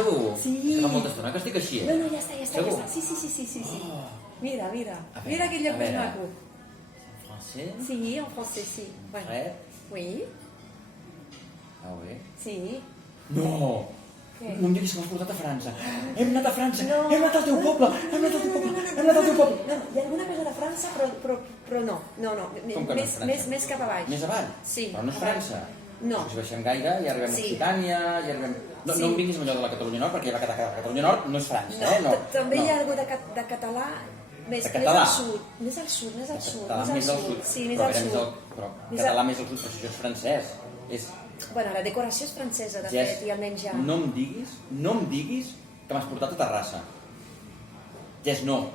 Segur? Sí. Que fa molta estona que estic així, No, ja està. Segur? Sí. Oh. Mira. A veure, Mira quin lloc a més veure. maco. En francès? Sí, en francès, sí. Bueno. Fred? Oui, Ah, oui? sí. No! Què? No em diguis que m'has portat a França. Hem anat a França, No. hem anat al teu poble, hem anat al teu poble, hem anat al teu poble. No, hi ha alguna cosa de França, però no. Com que no és França? Més cap avall. Més avall? Sí. Però no és França? No. Si baixem gaire ja arribem a Sí. Occitània, ja arribem... No em vinguis amb allò de la Catalunya Nord, perquè la Catalunya Nord no és França, No, No. també hi ha alguna de català més català? al sud. Més al sud. Català més al sud. Sí, més Però al a veure, sud. Però català més al sud, però si això és francès. Bueno, la decoració és francesa, de Jess, fet, i el menjar. no em diguis que m'has portat a Terrassa. Jess, no.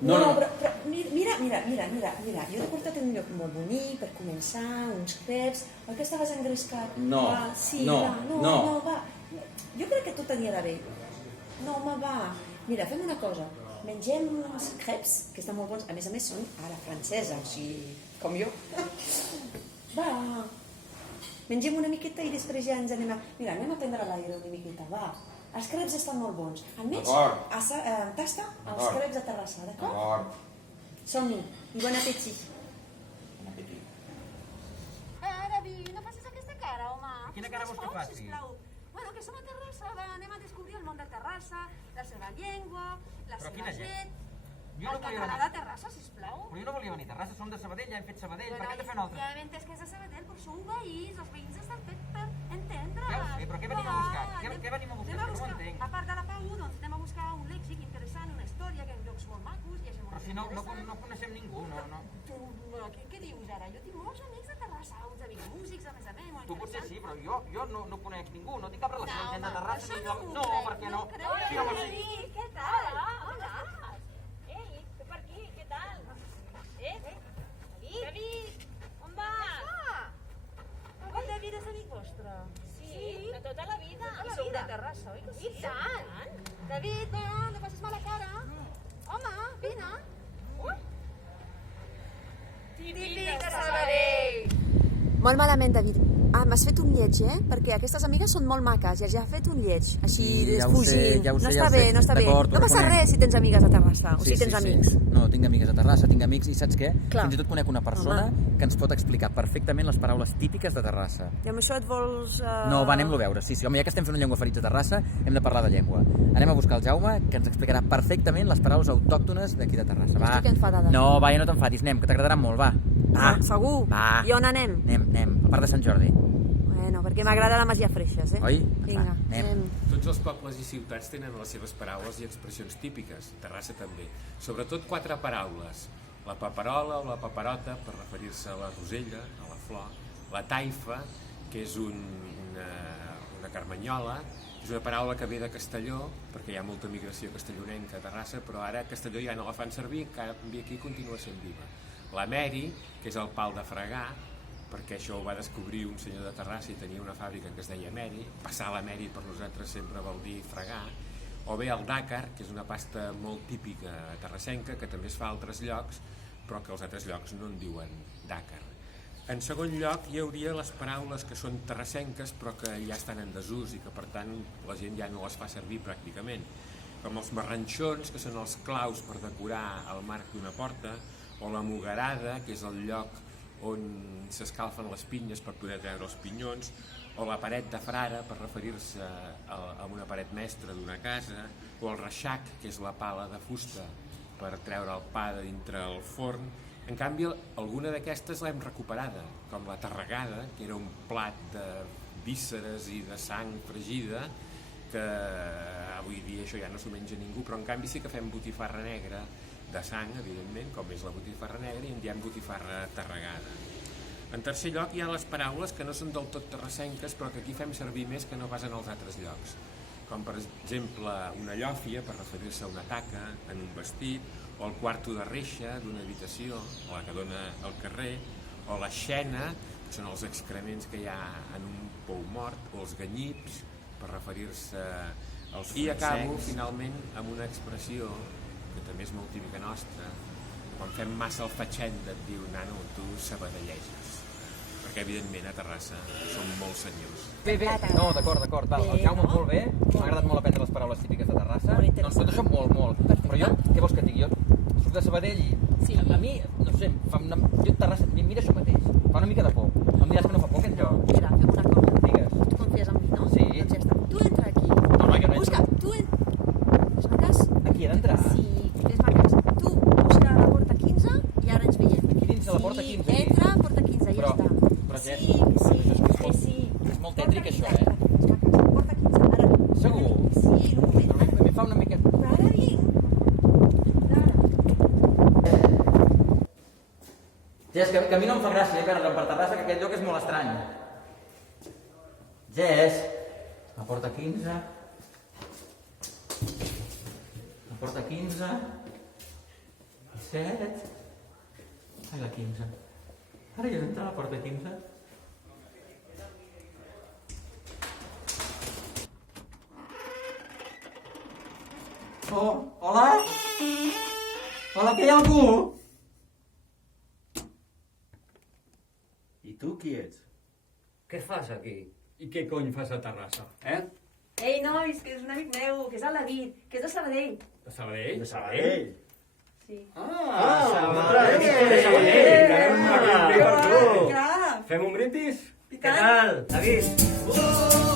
No, però mira, jo t'he portat en un lloc molt bonic per començar, uns crepes, oi que estaves engrescat? No, Va, sí, no, va, no. va. Jo crec que tot anirà bé. No, home, va. Mira, fem una cosa. Mengem uns crepes, que estan molt bons. A més són ara franceses, o sigui, com jo. Va. Mengem una miqueta i després ja ens anem a... Mira, anem a prendre l'aire una miqueta, va. Els crepes estan molt bons. Almenys, tasta els crepes de Terrassa, d'acord? Som-hi. I bon appétit. Bon appétit. David, no facis aquesta cara, home. Quina cara vols que faci? Sisplau. Bueno, que som a Terrassa, va, anem a descobrir el món de Terrassa, la seva llengua, la Però seva quina gent... Jo no El volia català venir. de Terrassa, sisplau. Però jo no volia venir a Terrassa, som de Sabadell, ja hem fet Sabadell, per què hem de fer un altre? Ja hem entès que és de Sabadell, però sou veïns, els veïns estan fets per entendre. Ja ho sé, però què venim a buscar? Què venim a buscar? Anem a Que no ho buscar, entenc. a part de la PAU, doncs anem a buscar un lèxic interessant, una història, que hi ha llocs molt macos, llegim Però si no coneixem ningú, no. Què dius ara? Jo tinc molts amics de Terrassa, uns amics músics, a més, molt Tu potser interessants. sí, però jo no conec ningú, no tinc cap relació amb gent de Terrassa. això ni no jo- m'ho No, crec, per què no? crec. Sí, home, sí. David, què tal? Hola. Ei, tu per aquí, què tal? David, on vas? El David és amic vostre? Sí, de tota la vida. I sou de Terrassa, oi que sí? I tant. David, no passis mala cara. Home, vine. Típic de Sabadell. Molt malament, David. M'has fet un lleig, Perquè aquestes amigues són molt maques i ja ha fet un lleig, així Ja ho sé, fugint. ja ho sé, No ja ho està sé. bé, no està bé. D'acord, ho No passa reconec. res si tens amigues a Terrassa, o si tens amics. No, tinc amigues a Terrassa, tinc amics i saps què? Clar. Fins i tot conec una persona que ens pot explicar perfectament les paraules típiques de Terrassa. I amb això et vols... No, va, anem-lo a veure. Sí, home, ja que estem fent una llengua ferits a Terrassa, hem de parlar de llengua. Anem a buscar el Jaume, que ens explicarà perfectament les paraules autòctones d'aquí de Terrassa. Va. Estic enfadada. No, va, ja no t'enfadis, anem, que t'agradaran molt, va. Va. Segur? Va. I on anem? Anem, al Parc de Sant Jordi. Bueno, perquè m'agrada la Masia Freixes, Oi? Vinga, Va, anem. Tots els pobles i ciutats tenen les seves paraules i expressions típiques, Terrassa també. Sobretot 4 paraules. La paperola o la paperota, per referir-se a la rosella, a la flor. La taifa, que és una carmanyola, és una paraula que ve de Castelló, perquè hi ha molta migració castellonenca a Terrassa, però ara a Castelló ja no la fan servir, en canvi aquí continua sent viva. La meri, que és el pal de fregar, perquè això ho va descobrir un senyor de Terrassa i tenia una fàbrica que es deia Meri. Passar la Meri per nosaltres sempre vol dir fregar. O bé el dàcar, que és una pasta molt típica terrassenca, que també es fa a altres llocs, però que als altres llocs no en diuen dàcar. En segon lloc hi hauria les paraules que són terrassenques però que ja estan en desús i que per tant la gent ja no les fa servir pràcticament, com els marranxons, que són els claus per decorar el marc d'una porta, o la mugarada, que és el lloc on s'escalfen les pinyes per poder treure els pinyons, o la paret de frare per referir-se a una paret mestra d'una casa, o el reixac, que és la pala de fusta per treure el pa de dintre el forn. En canvi, alguna d'aquestes l'hem recuperada, com la tarragada, que era un plat de vísceres i de sang fregida, que avui dia això ja no s'ho menja ningú, però en canvi sí que fem botifarra negra de sang, evidentment, com és la botifarra negra, i en diem botifarra tarragada. En tercer lloc hi ha les paraules que no són del tot terrassenques, però que aquí fem servir més que no pas en els altres llocs, com per exemple una llòfia, per referir-se a una taca en un vestit, o el quarto de reixa d'una habitació, o la que dona al carrer, o la xena, que són els excrements que hi ha en un pou mort, o els ganyips, per referir-se als I acabo, finalment, amb una expressió que també és molt típica nostra. Quan fem massa el fatxenda et diu, nano, tu sabadelleges. perquè evidentment a Terrassa som molt senyors. Bé, no, d'acord, val. El Jaume molt bé, m'ha agradat molt aprendre les paraules típiques de Terrassa. Molt interessant. Doncs tot això molt. Però jo, què vols que et digui? Jo soc de Sabadell i Sí. a mi, no sé, jo a Terrassa, mira això mateix, fa una mica de por. Em diràs que no fa por aquest joc? Mira, fem una cosa. Digues. Tu confies en mi, no? Sí. Doncs ja està. Tu entra aquí. No, jo no Busca, entro. tu entra. Sabràs? Aquí he d'entrar? Sí, fes ma casa. Tu busca a la porta 15 i ara ens veiem. Aquí dins de la porta 15, Sí, aquí? entra a porta 15, ja Però- està. però Sí, ja- sí. és molt tètric, això, eh? Porta 15, ara. Segur? Sí, un moment. Però a mi em fa una mica... Però ara vinc. Ara. Jess, que a mi no em fa gràcia perdre'm per Terrassa, que aquest lloc és molt estrany. Jess, la porta 15... La porta 15... 17... Ai, la 15. Ara hi he d'entrar a la porta 15. Oh, hola? Hola, que hi ha algú? I tu qui ets? Què fas aquí? I què cony fas a Terrassa, eh? Ei, nois, que és un amic meu, que és el David, que és de Sabadell. De Sabadell? De Sabadell? Sí. Sabadell! De Sabadell! Caramba, bé per tu! Clar. Fem un brindis? I Què tant. tal, David?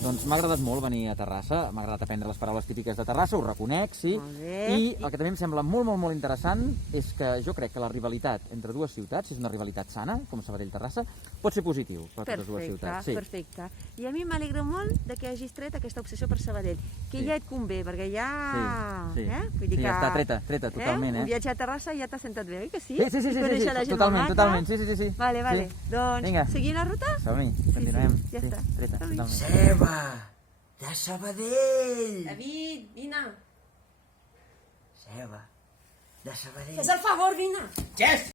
Doncs m'ha agradat molt venir a Terrassa, m'ha agradat aprendre les paraules típiques de Terrassa, ho reconec, sí. Molt bé. I el que també em sembla molt interessant és que jo crec que la rivalitat entre dues ciutats, si és una rivalitat sana, com Sabadell-Terrassa, pot ser positiu per totes dues ciutats. Sí. Perfecte. I a mi m'alegra molt de que hagis tret aquesta obsessió per Sabadell, que Sí. ja et convé, perquè ja... Sí. Vull dir Sí, que... ja està treta, totalment, Un eh? viatge a Terrassa ja t'ha sentat bé, oi que sí? Sí, I conèixer la gent totalment, maca. sí. Vale. Sí. Doncs, Vinga. seguint la ruta? Som-hi, continuem. ja Sí, està. treta, Som-hi. totalment. Ceba, de Sabadell. David, vine. Ceba, de Sabadell. Fes el favor, vine. Jess!